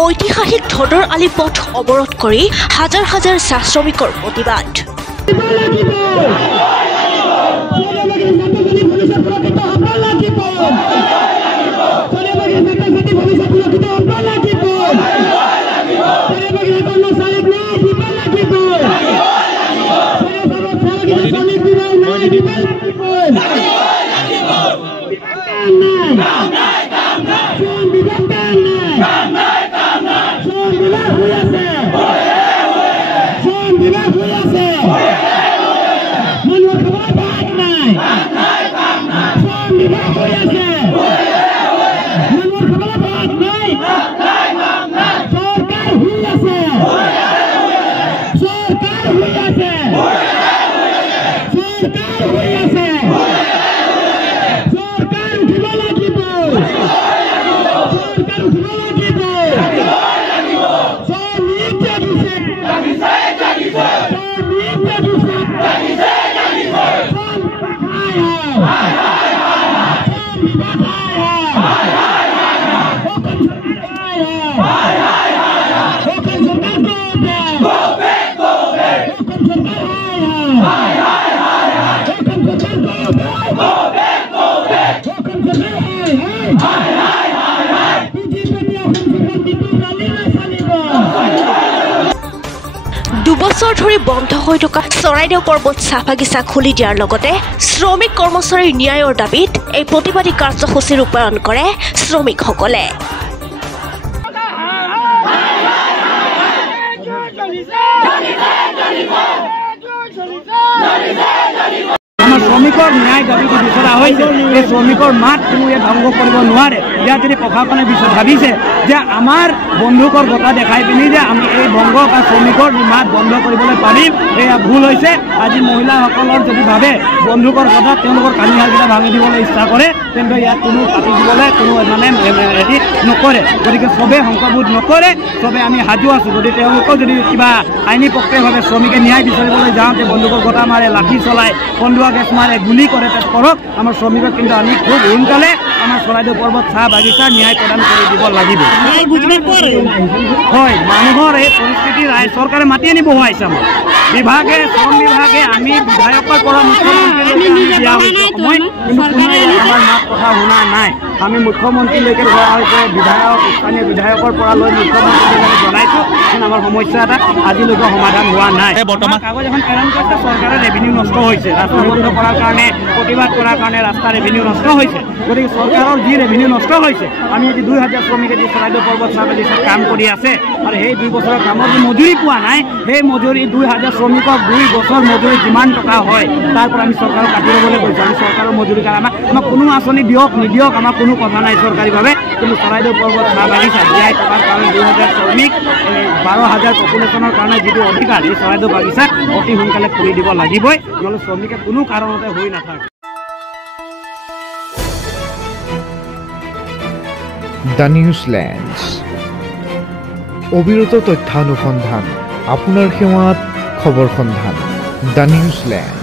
ঐতিহাসিক ধনৰ আলি পথ অৱৰোধ কৰি হাজাৰ হাজাৰ চাহ শ্ৰমিকৰ প্ৰতিবাদ। দুবছৰ ধৰি বন্ধ হৈ থকা চৰাইদেউ পৰ্বত চাহ বাগিচা খুলি দিয়াৰ লগতে শ্ৰমিক কৰ্মচাৰীৰ ন্যায়ৰ দাবীত এই প্ৰতিবাদী কাৰ্যসূচী ৰূপায়ণ কৰে শ্ৰমিকসকলে। শ্ৰমিকৰ ন্যায় দাবীটো বিচৰা হৈছে। এই শ্ৰমিকৰ মাত কোনো ধ্বংস কৰিব নোৱাৰে। ইয়াত যদি প্ৰশাসনে ভাবিছে যে আমাৰ বন্দুকৰ বঁটা দেখাই পিনি যে আমি এই ভংগ বা শ্ৰমিকৰ মাত বন্ধ কৰিবলৈ পাৰিম, এয়া ভুল হৈছে। আজি মহিলাসকলৰ যদি ভাবে বন্দুকৰ বঁটাত তেওঁলোকৰ কাণিহালকেইটা ভাঙি দিবলৈ ইচ্ছা কৰে, তেন্তে ইয়াত কোনো কাটি দিবলৈ কোনো হেৰি নকৰে। গতিকে চবেই শংকাবোধ নকৰে, চবেই আমি সাজু আছোঁ। গতিকে তেওঁলোকেও যদি কিবা আইনী প্ৰক্ৰিয়াভাৱে শ্ৰমিকে ন্যায় বিচাৰিবলৈ যাওঁতে বন্দুকৰ বঁটা মাৰে, লাঠি চলায়, কন্দুৱা গেছ মাৰে, গুলি কৰে, তাত কৰক। আমাৰ শ্ৰমিকক কিন্তু আমি খুব সোনকালে আমাৰ চৰাইদেউ পৰ্বত চাহ বাগিচা ন্যায় প্ৰদান কৰি দিব লাগিব। হয়, মানুহৰ এই পৰিস্থিতি চৰকাৰে মাতি আনি বহুৱাইছে। আমাৰ বিভাগে, শ্ৰম বিভাগে, আমি বিধায়কৰ পৰা মুখ্যমন্ত্ৰীলৈকে দিয়া হৈছে সময়, কিন্তু কোনোৱে আমাৰ মাত কথা শুনা নাই। আমি মুখ্যমন্ত্ৰীলৈকে ধৰা হৈছে, বিধায়ক, স্থানীয় বিধায়কৰ পৰা লৈ মুখ্যমন্ত্ৰীলৈকে আমি জনাইছোঁ, কিন্তু আমাৰ সমস্যা এটা আজিলৈকে সমাধান হোৱা নাই। বৰ্তমান কাগজ এখন প্ৰেৰণ কৰিছে, চৰকাৰে ৰেভিনিউ নষ্ট হৈছে। ৰাস্তা বন্ধ কৰাৰ কাৰণে, প্ৰতিবাদ কৰাৰ কাৰণে ৰাস্তা ৰেভিনিউ নষ্ট হৈছে। গতিকে চৰকাৰৰ যি ৰেভিনিউ নষ্ট হৈছে, আমি আজি 2000 শ্ৰমিকে যি চৰাইদেউ পৰ্বত চাহ বাগিচাত কাম কৰি আছে আৰু সেই 2 বছৰৰ কামৰ যি মজুৰি পোৱা নাই, সেই মজুৰি 2000 শ্ৰমিকক 2 বছৰ মজুৰি যিমান টকা হয় তাৰ পৰা আমি চৰকাৰক কাটি ল'বলৈ কৈছোঁ। আমি চৰকাৰৰ মজুৰি কাৰণে আমাক কোনো আঁচনি দিয়ক নিদিয়ক আমাৰ কোনো কথা নাই চৰকাৰীভাৱে, কিন্তু চৰাইদেউ পৰ্বত চাহ বাগিচা জীয়াই থকাৰ কাৰণে 2000 শ্ৰমিক 12,000 পপুলেশ্যনৰ কাৰণে যিটো অধিকাৰ, এই চৰাইদেউ বাগিচা অতি সোনকালে খুলি দিব লাগিবই, নহ'লে শ্ৰমিকে কোনো কাৰণতে হৈ নাথাকে। দ্য নিউজলেণ্ডছ, অবিৰত তথ্যানুসন্ধান, আপোনাৰ সেৱাত খবৰ সন্ধান। দ্য নিউজলেণ্ড।